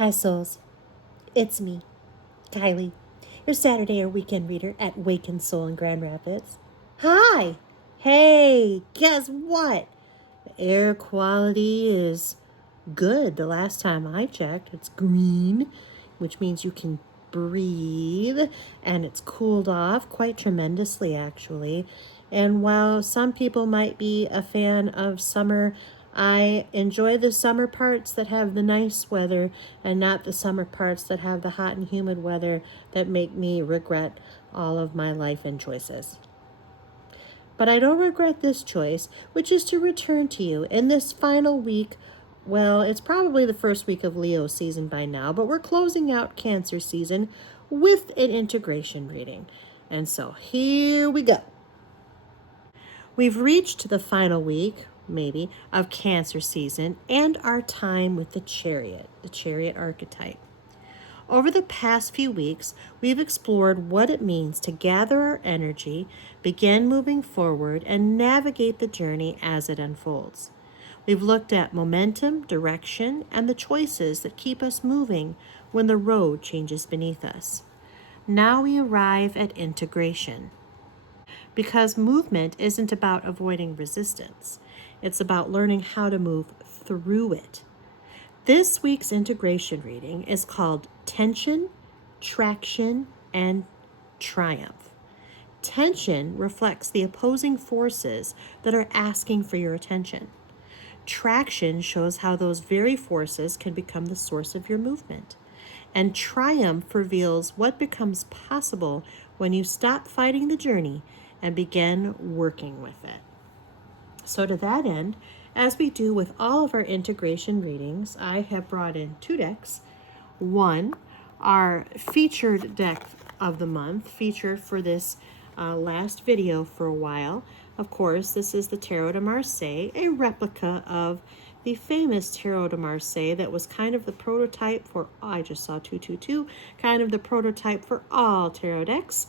Hi, souls. It's me, Kylie, your Saturday or weekend reader at Waken Soul in Grand Rapids. Hi! Hey, guess what? The air quality is good. The last time I checked, it's green, which means you can breathe, and it's cooled off quite tremendously, actually. And while some people might be a fan of summer, I enjoy the summer parts that have the nice weather and not the summer parts that have the hot and humid weather that make me regret all of my life and choices. But I don't regret this choice, which is to return to you in this final week. Well, it's probably the first week of Leo season by now, but we're closing out Cancer season with an integration reading. And so here we go. We've reached the final week, maybe, of Cancer season and our time with the Chariot archetype. Over the past few weeks, we've explored what it means to gather our energy, begin moving forward, and navigate the journey as it unfolds. We've looked at momentum, direction, and the choices that keep us moving when the road changes beneath us. Now we arrive at integration. Because movement isn't about avoiding resistance, it's about learning how to move through it. This week's integration reading is called Tension, Traction, and Triumph. Tension reflects the opposing forces that are asking for your attention. Traction shows how those very forces can become the source of your movement. And triumph reveals what becomes possible when you stop fighting the journey and begin working with it. So to that end, as we do with all of our integration readings, I have brought in two decks. One, our featured deck of the month, featured for this last video for a while. Of course, this is the Tarot de Marseille, a replica of the famous Tarot de Marseille that was kind of the prototype for, I just saw 222, kind of the prototype for all tarot decks.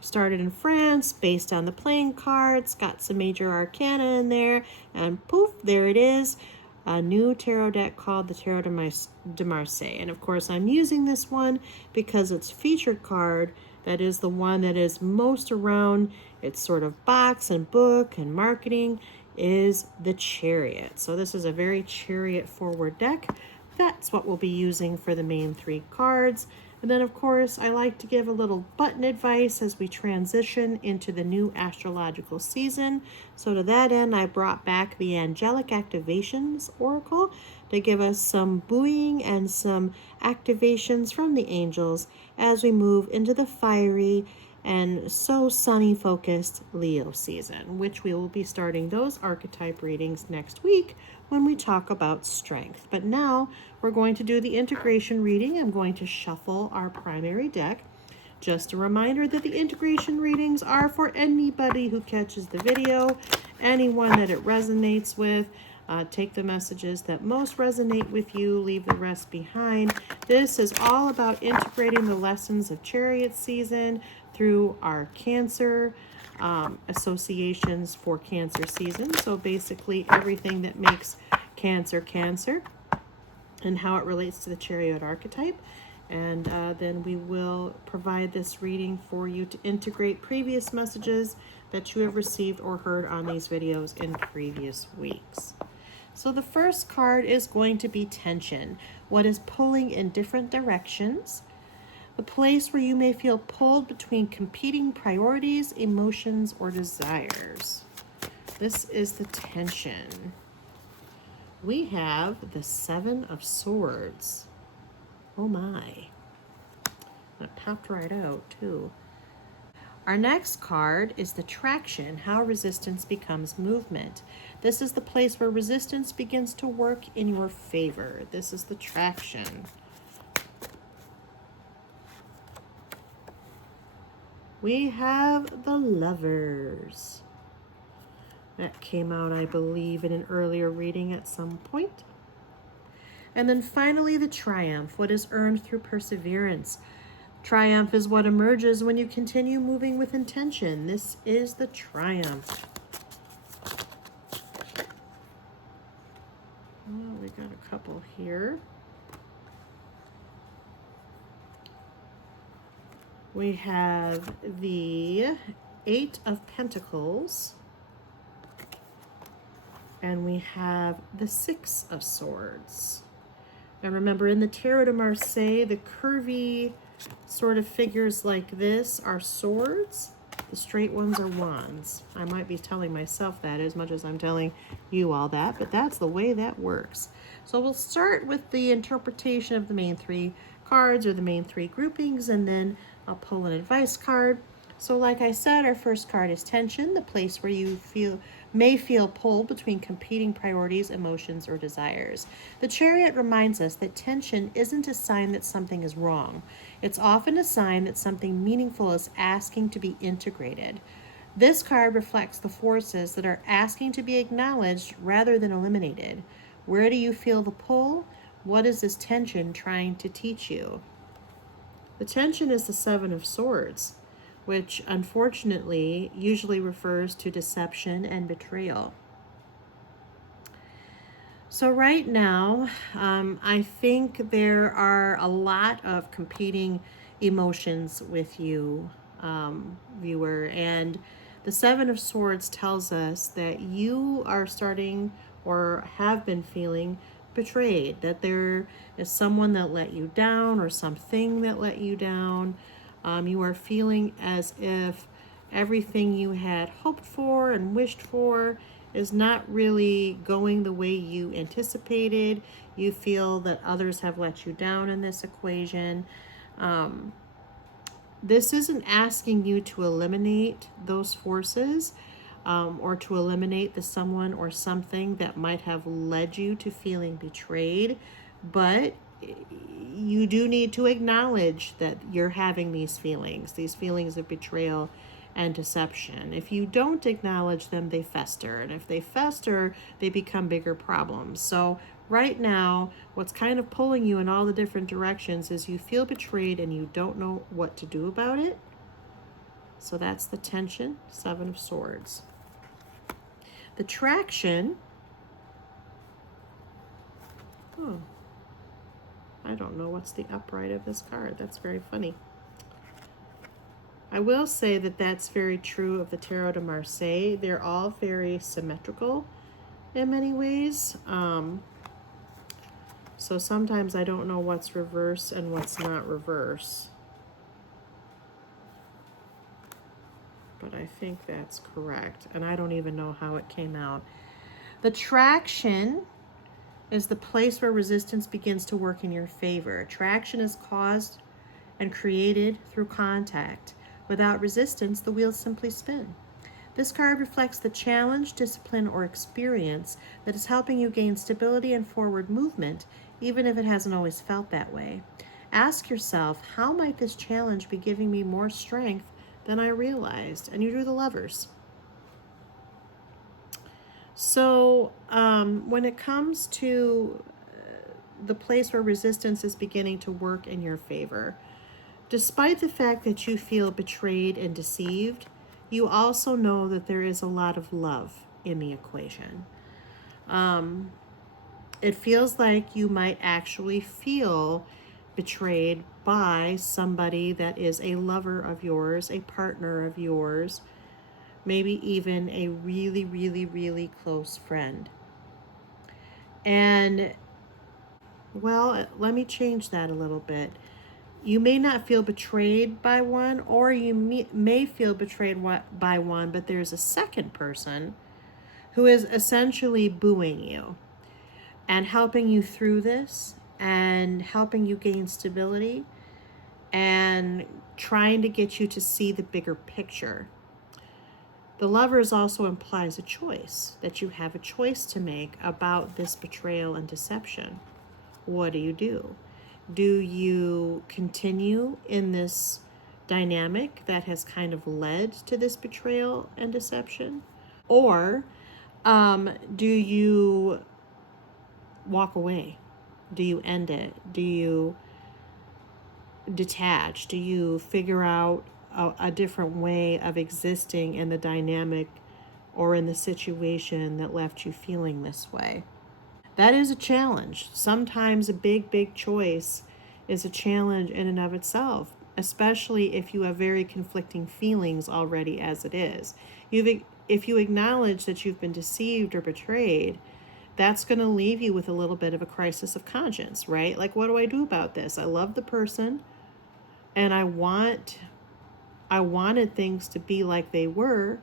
Started in France, based on the playing cards, got some major arcana in there, and poof, there it is, a new tarot deck called the Tarot de Marseille. And of course, I'm using this one because its featured card, that is the one that is most around its sort of box and book and marketing, is the Chariot. So this is a very Chariot forward deck. That's what we'll be using for the main three cards. And then, of course, I like to give a little button advice as we transition into the new astrological season. So to that end, I brought back the Angelic Activations Oracle to give us some buoying and some activations from the angels as we move into the fiery and so sunny focused Leo season, which we will be starting those archetype readings next week when we talk about strength. But now we're going to do the integration reading. I'm going to shuffle our primary deck. Just a reminder that the integration readings are for anybody who catches the video, anyone that it resonates with. Take the messages that most resonate with you, leave the rest behind. This is all about integrating the lessons of Chariot season through our Cancer associations for Cancer season. So basically everything that makes Cancer Cancer and how it relates to the Chariot archetype. And then we will provide this reading for you to integrate previous messages that you have received or heard on these videos in previous weeks. So the first card is going to be tension. What is pulling in different directions? The place where you may feel pulled between competing priorities, emotions, or desires. This is the tension. We have the Seven of Swords. Oh my. That popped right out too. Our next card is the traction, how resistance becomes movement. This is the place where resistance begins to work in your favor. This is the traction. We have the Lovers. That came out, I believe, in an earlier reading at some point. And then finally, the Triumph, what is earned through perseverance. Triumph is what emerges when you continue moving with intention. This is the Triumph. Oh, we got a couple here. We have the Eight of Pentacles. And we have the Six of Swords. And remember, in the Tarot de Marseille, the curvy sort of figures like this are swords. The straight ones are wands. I might be telling myself that as much as I'm telling you all that, but that's the way that works. So we'll start with the interpretation of the main three cards or the main three groupings, and then I'll pull an advice card. So like I said, our first card is tension, the place where you may feel pulled between competing priorities, emotions, or desires. The Chariot reminds us that tension isn't a sign that something is wrong. It's often a sign that something meaningful is asking to be integrated. This card reflects the forces that are asking to be acknowledged rather than eliminated. Where do you feel the pull? What is this tension trying to teach you? The tension is the Seven of Swords, which unfortunately usually refers to deception and betrayal. So right now, I think there are a lot of competing emotions with you, viewer, and the Seven of Swords tells us that you are starting or have been feeling betrayed, that there is someone that let you down or something that let you down. You are feeling as if everything you had hoped for and wished for is not really going the way you anticipated. You feel that others have let you down in this equation. This isn't asking you to eliminate those forces or to eliminate the someone or something that might have led you to feeling betrayed, but you do need to acknowledge that you're having these feelings of betrayal and deception. If you don't acknowledge them, they fester. And if they fester, they become bigger problems. So right now, what's kind of pulling you in all the different directions is you feel betrayed and you don't know what to do about it. So that's the tension, Seven of Swords. The traction. Oh, I don't know what's the upright of this card. That's very funny. I will say that that's very true of the Tarot de Marseille. They're all very symmetrical in many ways. So sometimes I don't know what's reverse and what's not reverse. But I think that's correct. And I don't even know how it came out. The traction is the place where resistance begins to work in your favor. Traction is caused and created through contact. Without resistance, the wheels simply spin. This card reflects the challenge, discipline, or experience that is helping you gain stability and forward movement, even if it hasn't always felt that way. Ask yourself, how might this challenge be giving me more strength than I realized? And you drew the Lovers. So when it comes to the place where resistance is beginning to work in your favor, despite the fact that you feel betrayed and deceived, you also know that there is a lot of love in the equation. It feels like you might actually feel betrayed by somebody that is a lover of yours, a partner of yours, maybe even a really, really, really close friend. And, well, let me change that a little bit. You may not feel betrayed by one, or you may feel betrayed by one, but there's a second person who is essentially booing you and helping you through this and helping you gain stability and trying to get you to see the bigger picture. The Lovers also implies a choice, that you have a choice to make about this betrayal and deception. What do you do? Do you continue in this dynamic that has kind of led to this betrayal and deception? Or do you walk away? Do you end it? Do you detach? Do you figure out a different way of existing in the dynamic or in the situation that left you feeling this way? That is a challenge. Sometimes a big, big choice is a challenge in and of itself. especially if you have very conflicting feelings already as it is. If you acknowledge that you've been deceived or betrayed, that's going to leave you with a little bit of a crisis of conscience, right? Like, what do I do about this? I love the person and I wanted things to be like they were,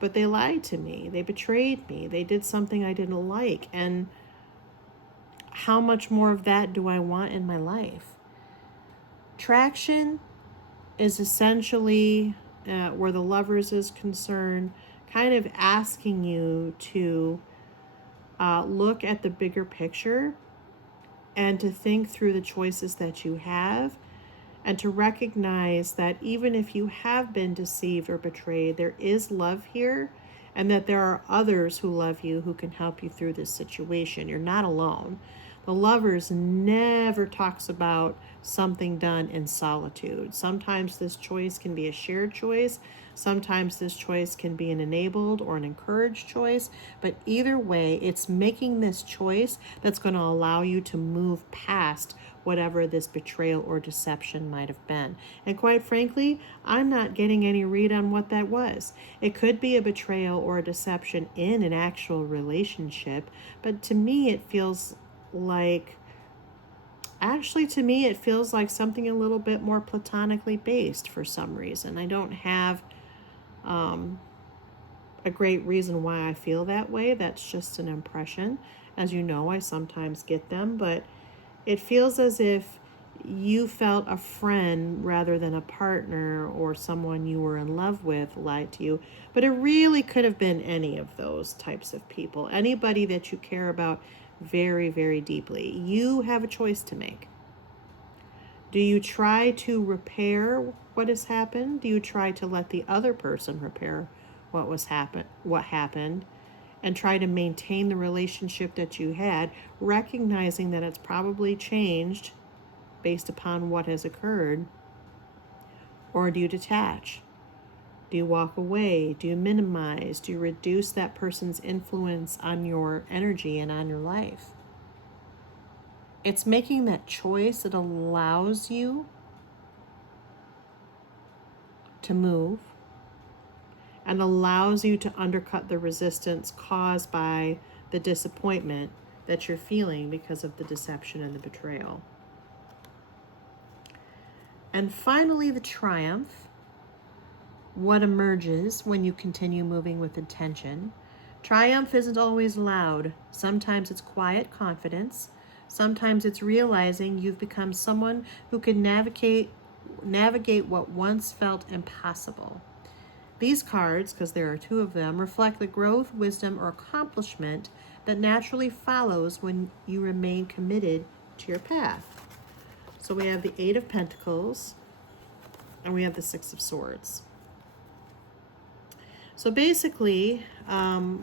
but they lied to me. They betrayed me. They did something I didn't like. And how much more of that do I want in my life? Traction is essentially, where the Lovers is concerned, kind of asking you to look at the bigger picture and to think through the choices that you have, and to recognize that even if you have been deceived or betrayed, there is love here, and that there are others who love you who can help you through this situation. You're not alone. The Lovers never talks about something done in solitude. Sometimes this choice can be a shared choice. Sometimes this choice can be an enabled or an encouraged choice. But either way, it's making this choice that's going to allow you to move past whatever this betrayal or deception might have been. And quite frankly, I'm not getting any read on what that was. It could be a betrayal or a deception in an actual relationship, but to me it feels like something a little bit more platonically based for some reason. I don't have a great reason why I feel that way. That's just an impression. As you know, I sometimes get them, but it feels as if you felt a friend rather than a partner or someone you were in love with lied to you. But it really could have been any of those types of people. Anybody that you care about very, very deeply. You have a choice to make. Do you try to repair what has happened? Do you try to let the other person repair what happened? And try to maintain the relationship that you had, recognizing that it's probably changed based upon what has occurred? Or do you detach? Do you walk away? Do you minimize? Do you reduce that person's influence on your energy and on your life? It's making that choice that allows you to move and allows you to undercut the resistance caused by the disappointment that you're feeling because of the deception and the betrayal. And finally, the triumph. What emerges when you continue moving with intention? Triumph isn't always loud. Sometimes it's quiet confidence. Sometimes it's realizing you've become someone who can navigate what once felt impossible. These cards, because there are two of them, reflect the growth, wisdom, or accomplishment that naturally follows when you remain committed to your path. So we have the Eight of Pentacles, and we have the Six of Swords. So basically, the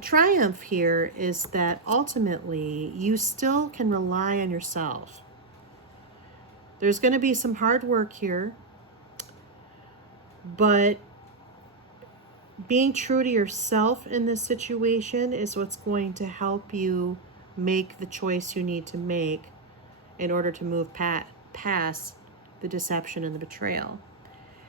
triumph here is that ultimately you still can rely on yourself. There's going to be some hard work here, but being true to yourself in this situation is what's going to help you make the choice you need to make in order to move past the deception and the betrayal.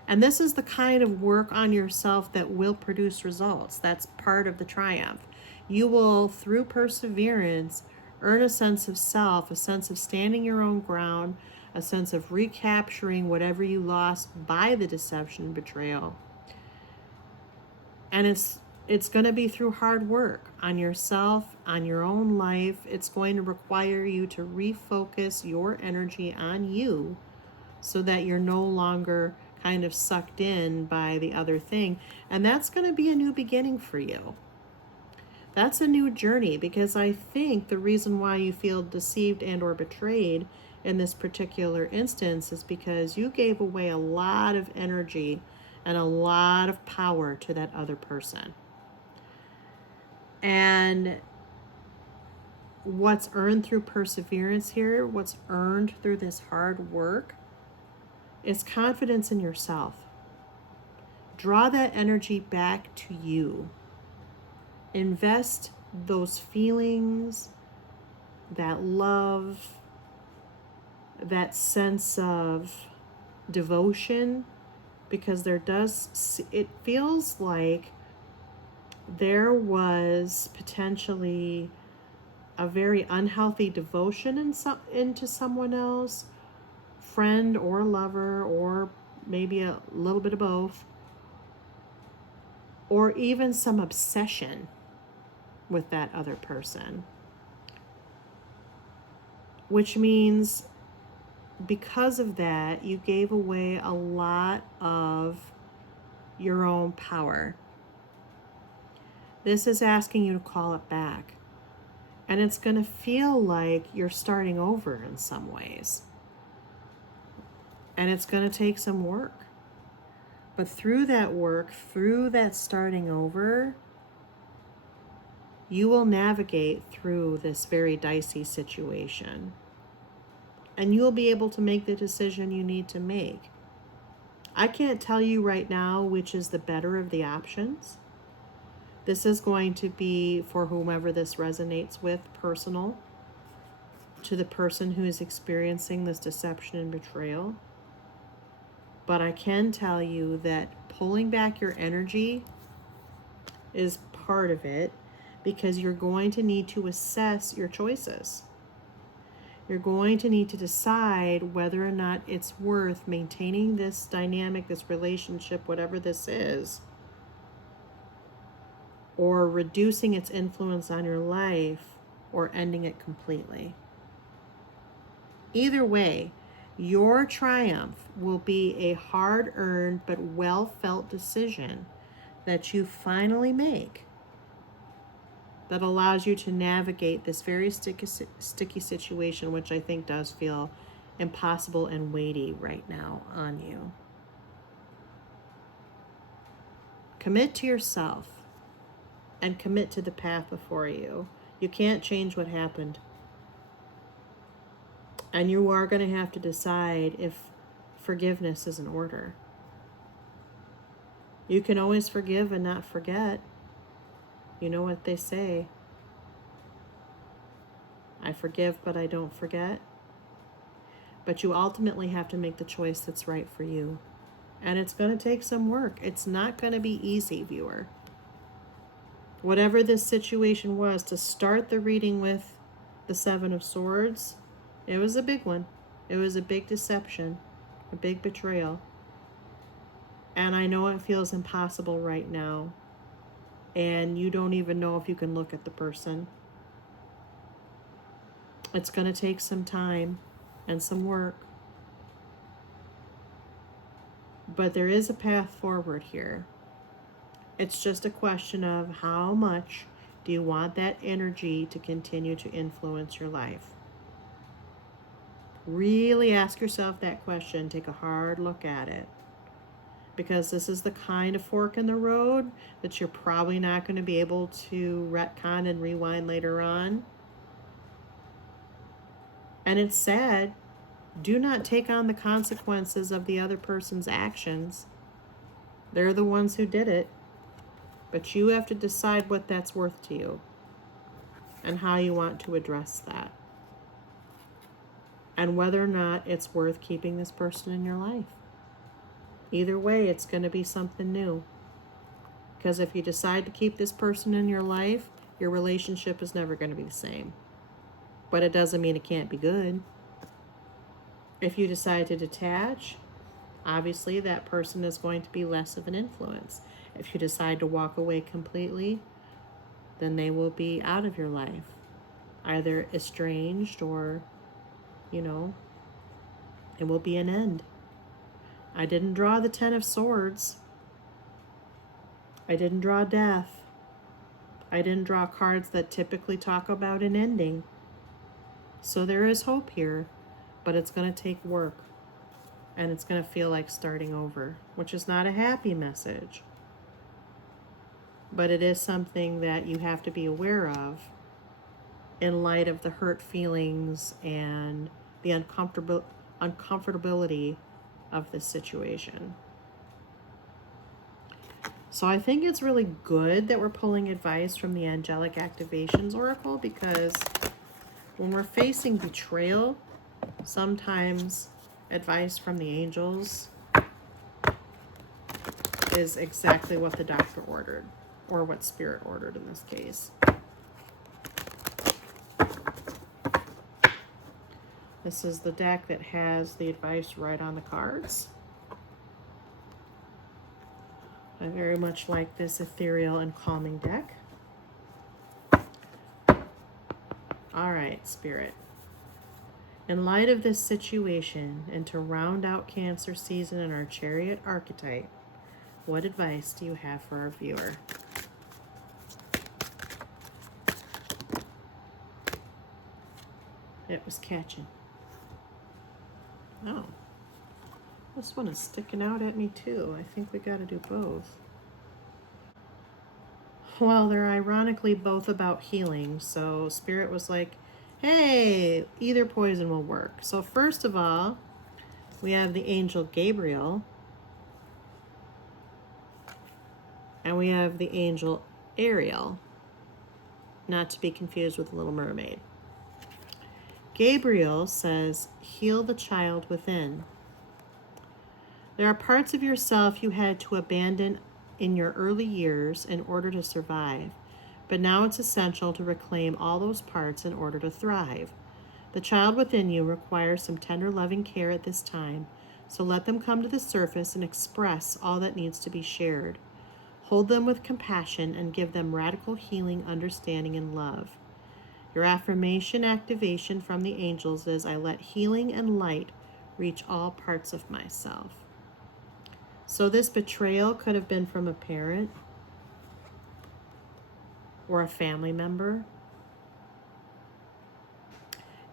And this is the kind of work on yourself that will produce results. That's part of the triumph. You will, through perseverance, earn a sense of self, a sense of standing your own ground, a sense of recapturing whatever you lost by the deception and betrayal. And it's going to be through hard work on yourself, on your own life. It's going to require you to refocus your energy on you so that you're no longer kind of sucked in by the other thing. And that's going to be a new beginning for you. That's a new journey, because I think the reason why you feel deceived and or betrayed in this particular instance is because you gave away a lot of energy and a lot of power to that other person. And what's earned through perseverance here, what's earned through this hard work, is confidence in yourself. Draw that energy back to you. Invest those feelings, that love, that sense of devotion, because it feels like there was potentially a very unhealthy devotion into someone else, friend or lover, or maybe a little bit of both, or even some obsession with that other person. Which means because of that, you gave away a lot of your own power. This is asking you to call it back. And it's going to feel like you're starting over in some ways. And it's going to take some work. But through that work, through that starting over, you will navigate through this very dicey situation. And you'll be able to make the decision you need to make. I can't tell you right now which is the better of the options. This is going to be, for whomever this resonates with, personal to the person who is experiencing this deception and betrayal. But I can tell you that pulling back your energy is part of it, because you're going to need to assess your choices. You're going to need to decide whether or not it's worth maintaining this dynamic, this relationship, whatever this is, or reducing its influence on your life, or ending it completely. Either way, your triumph will be a hard-earned but well-felt decision that you finally make that allows you to navigate this very sticky situation, which I think does feel impossible and weighty right now on you. Commit to yourself and commit to the path before you. You can't change what happened. And you are going to have to decide if forgiveness is in order. You can always forgive and not forget. You know what they say. I forgive, but I don't forget. But you ultimately have to make the choice that's right for you. And it's going to take some work. It's not going to be easy, viewer. Whatever this situation was, to start the reading with the Seven of Swords, it was a big one. It was a big deception, a big betrayal. And I know it feels impossible right now. And you don't even know if you can look at the person. It's going to take some time and some work. But there is a path forward here. It's just a question of how much do you want that energy to continue to influence your life. Really ask yourself that question. Take a hard look at it. Because this is the kind of fork in the road that you're probably not going to be able to retcon and rewind later on. And it's sad. Do not take on the consequences of the other person's actions. They're the ones who did it. But you have to decide what that's worth to you and how you want to address that. And whether or not it's worth keeping this person in your life. Either way, it's going to be something new. Because if you decide to keep this person in your life, your relationship is never going to be the same. But it doesn't mean it can't be good. If you decide to detach, obviously that person is going to be less of an influence. If you decide to walk away completely, then they will be out of your life. Either estranged or, it will be an end. I didn't draw the Ten of Swords. I didn't draw death. I didn't draw cards that typically talk about an ending. So there is hope here, but it's going to take work. And it's going to feel like starting over, which is not a happy message. But it is something that you have to be aware of in light of the hurt feelings and the uncomfortability of this situation. So I think it's really good that we're pulling advice from the Angelic Activations Oracle, because when we're facing betrayal, sometimes advice from the angels is exactly what the doctor ordered, or what Spirit ordered in this case. This is the deck that has the advice right on the cards. I very much like this ethereal and calming deck. All right, Spirit. In light of this situation, and to round out Cancer season and our Chariot archetype, what advice do you have for our viewer? It was catching. Oh. This one is sticking out at me too. I think we got to do both. Well, they're ironically both about healing. So Spirit was like, hey, either poison will work. So first of all, we have the angel Gabriel. And we have the angel Ariel. Not to be confused with the Little Mermaid. Gabriel says, heal the child within. There are parts of yourself you had to abandon in your early years in order to survive, but now it's essential to reclaim all those parts in order to thrive. The child within you requires some tender, loving care at this time, so let them come to the surface and express all that needs to be shared. Hold them with compassion and give them radical healing, understanding, and love. Your affirmation activation from the angels is, I let healing and light reach all parts of myself. So this betrayal could have been from a parent or a family member.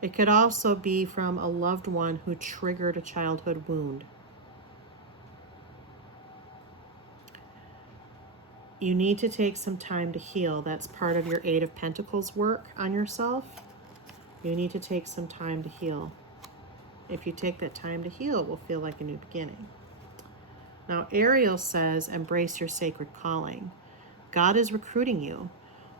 It could also be from a loved one who triggered a childhood wound. You need to take some time to heal. That's part of your Eight of Pentacles work on yourself. You need to take some time to heal. If you take that time to heal, it will feel like a new beginning. Now, Ariel says, embrace your sacred calling. God is recruiting you.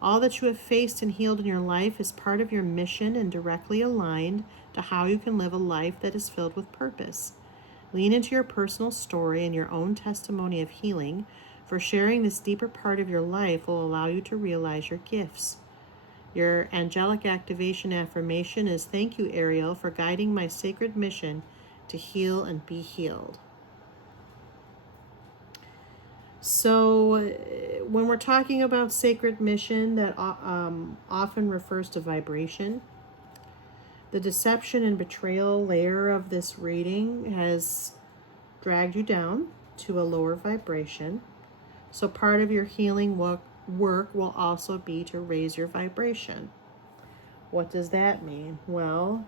All that you have faced and healed in your life is part of your mission and directly aligned to how you can live a life that is filled with purpose. Lean into your personal story and your own testimony of healing, for sharing this deeper part of your life will allow you to realize your gifts. Your angelic activation affirmation is, thank you, Ariel, for guiding my sacred mission to heal and be healed. So when we're talking about sacred mission, that often refers to vibration. The deception and betrayal layer of this reading has dragged you down to a lower vibration. So part of your healing work will also be to raise your vibration. What does that mean? Well,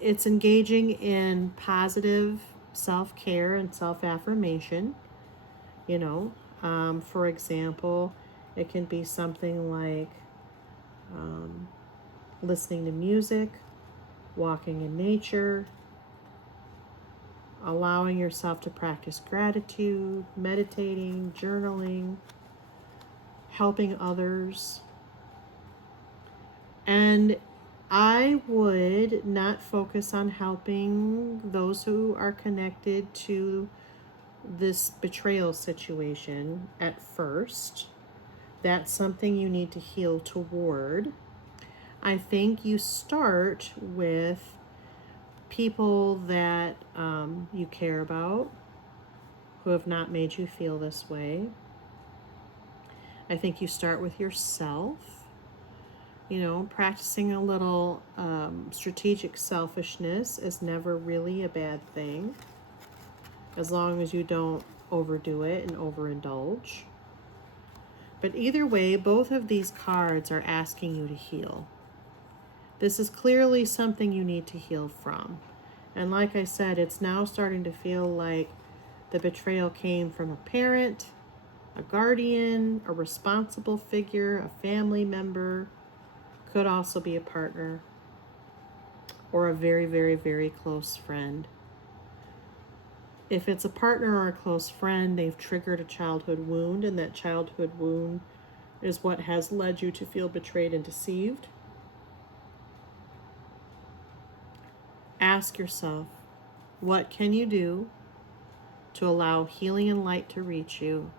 it's engaging in positive self-care and self-affirmation. You know, for example, it can be something like listening to music, walking in nature, allowing yourself to practice gratitude, meditating, journaling, helping others. And I would not focus on helping those who are connected to this betrayal situation at first. That's something you need to heal toward. I think you start with people that you care about, who have not made you feel this way. I think you start with yourself. You know, practicing a little strategic selfishness is never really a bad thing, as long as you don't overdo it and overindulge. But either way, both of these cards are asking you to heal. This is clearly something you need to heal from. And like I said, it's now starting to feel like the betrayal came from a parent, a guardian, a responsible figure, a family member, could also be a partner, or a very, very, very close friend. If it's a partner or a close friend, they've triggered a childhood wound, and that childhood wound is what has led you to feel betrayed and deceived. Ask yourself, What can you do to allow healing and light to reach you?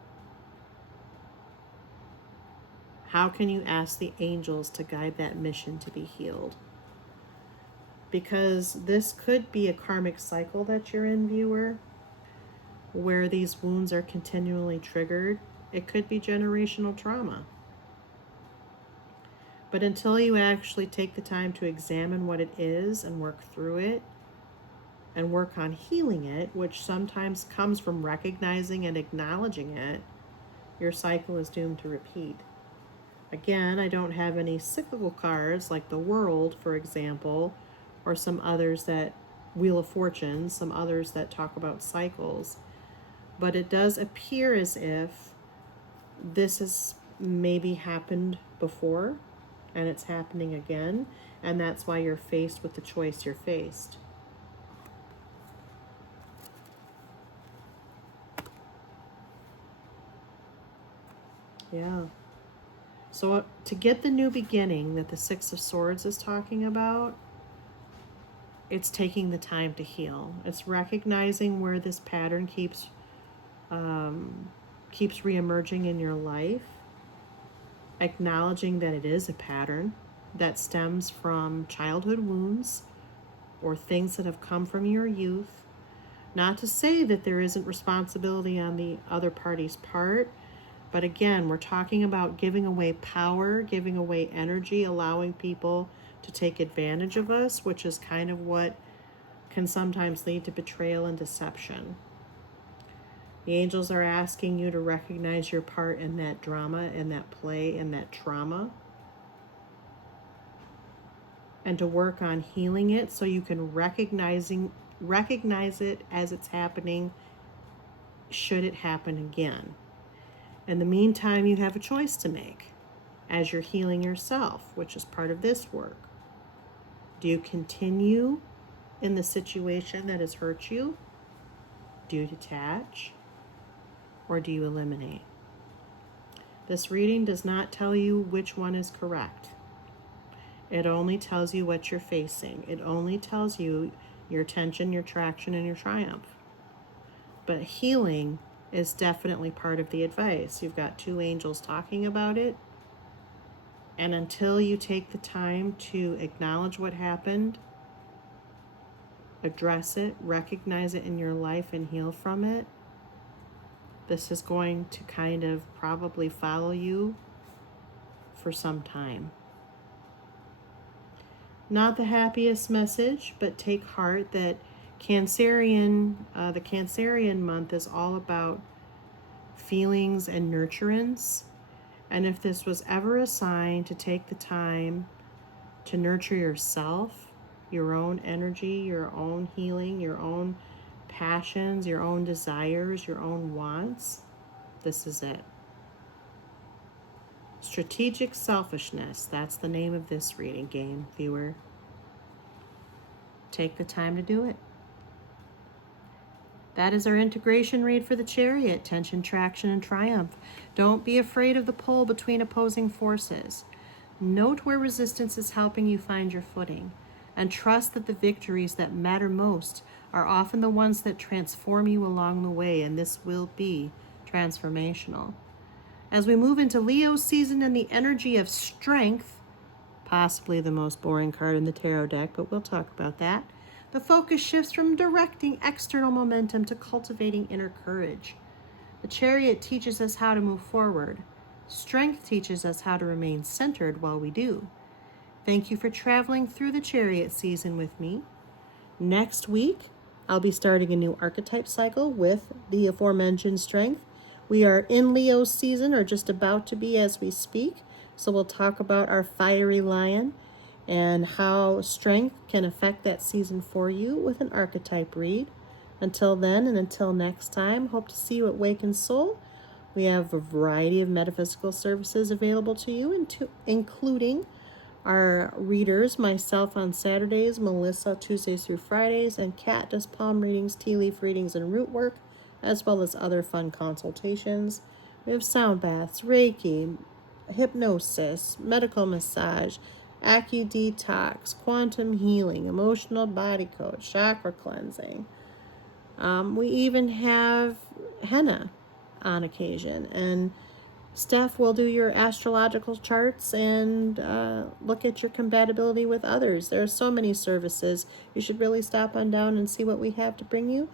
How can you ask the angels to guide that mission to be healed? Because this could be a karmic cycle that you're in, viewer, where these wounds are continually triggered. It could be generational trauma. But until you actually take the time to examine what it is and work through it and work on healing it, which sometimes comes from recognizing and acknowledging it, your cycle is doomed to repeat. Again, I don't have any cyclical cards like the World, for example, or some others that, Wheel of Fortune, some others that talk about cycles. But it does appear as if this has maybe happened before and it's happening again, and that's why you're faced with the choice you're faced. Yeah. So to get the new beginning that the Six of Swords is talking about, it's taking the time to heal. It's recognizing where this pattern keeps reemerging in your life, acknowledging that it is a pattern that stems from childhood wounds or things that have come from your youth. Not to say that there isn't responsibility on the other party's part, but again, we're talking about giving away power, giving away energy, allowing people to take advantage of us, which is kind of what can sometimes lead to betrayal and deception. The angels are asking you to recognize your part in that drama, in that play, in that trauma, and to work on healing it so you can recognize it as it's happening, should it happen again. In the meantime, you have a choice to make as you're healing yourself, which is part of this work. Do you continue in the situation that has hurt you? Do you detach? Or do you eliminate? This reading does not tell you which one is correct. It only tells you what you're facing. It only tells you your tension, your traction, and your triumph. But healing is definitely part of the advice. You've got two angels talking about it. And until you take the time to acknowledge what happened, address it, recognize it in your life, and heal from it, this is going to kind of probably follow you for some time. Not the happiest message, but take heart that the Cancerian month is all about feelings and nurturance. And if this was ever a sign to take the time to nurture yourself, your own energy, your own healing, your own passions, your own desires, your own wants, this is it. Strategic selfishness, that's the name of this reading, game viewer. Take the time to do it. That is our integration read for the Chariot, tension, traction, and triumph. Don't be afraid of the pull between opposing forces. Note where resistance is helping you find your footing, and trust that the victories that matter most are often the ones that transform you along the way, and this will be transformational. As we move into Leo season and the energy of strength, possibly the most boring card in the tarot deck, but we'll talk about that, the focus shifts from directing external momentum to cultivating inner courage. The Chariot teaches us how to move forward. Strength teaches us how to remain centered while we do. Thank you for traveling through the Chariot season with me. Next week, I'll be starting a new archetype cycle with the aforementioned strength. We are in Leo season, or just about to be as we speak, so we'll talk about our fiery lion and how strength can affect that season for you with an archetype read. Until then, and until next time, hope to see you at Awakened Soul. We have a variety of metaphysical services available to you, including our readers, myself on Saturdays, Melissa Tuesdays through Fridays, and Kat does palm readings, tea leaf readings, and root work, as well as other fun consultations. We have sound baths, Reiki, hypnosis, medical massage, AcuDetox, quantum healing, emotional body coach, chakra cleansing, We even have henna on occasion. And Steph will do your astrological charts and look at your compatibility with others. There are so many services. You should really stop on down and see what we have to bring you.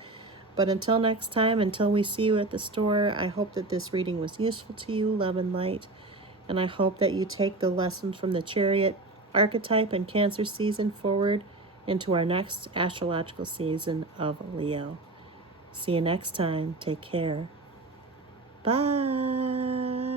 But until next time, until we see you at the store, I hope that this reading was useful to you, love and light. And I hope that you take the lessons from the Chariot archetype and Cancer season forward into our next astrological season of Leo. See you next time. Take care. Bye.